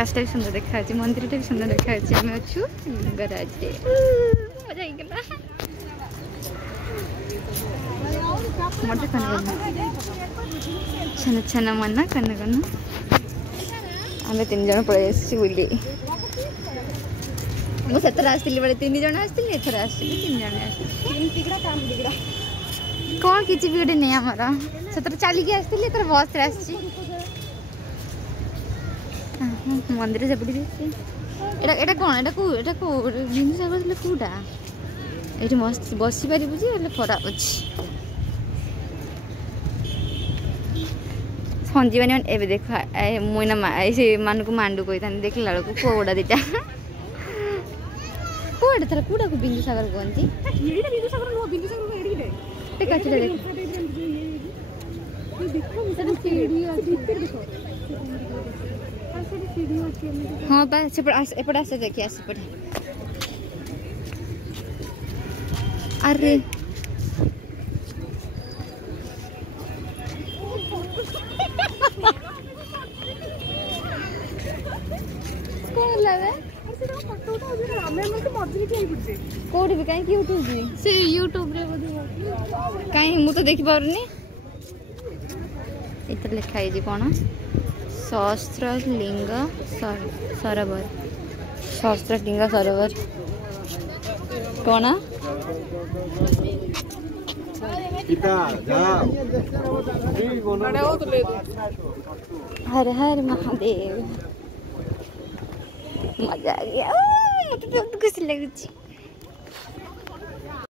आकाश भी सुंदर देखा मंदिर भी सुंदर देखा आम अच्छु लिंगराज मजा आईगला मत छन छन मना कन कन आम 3 जन पलि बुली मुझे आसती बड़े 3 जन आसती एथर आसती 3 जन कौन किसी भी गोटे नहीं आमर से चलिकी आसती बस आसी मंदिर से एटा कौन एटा को बिंदुसागर कौटा ये मस्त बसी पार खराब अच्छी संजीवनी एवं देख मुना से मान को मांडू कही था देखला बेलू पुआ 2टा कौटा थर कौटा को बिंदुसागर कहती हाँ बस एपटे आस देखिए आसपटे अरे कौन लगे कौट भी कहीं यूट्यूब से यूट्यूब रे कहीं मु तो देखी पारुनी इधर लिखा है कौन सहस्रलिंग सरोवर सहस्रलिंग सरोवर कौन हर हर महादेव मजा आ गया मुझे बहुत खुशी लगी।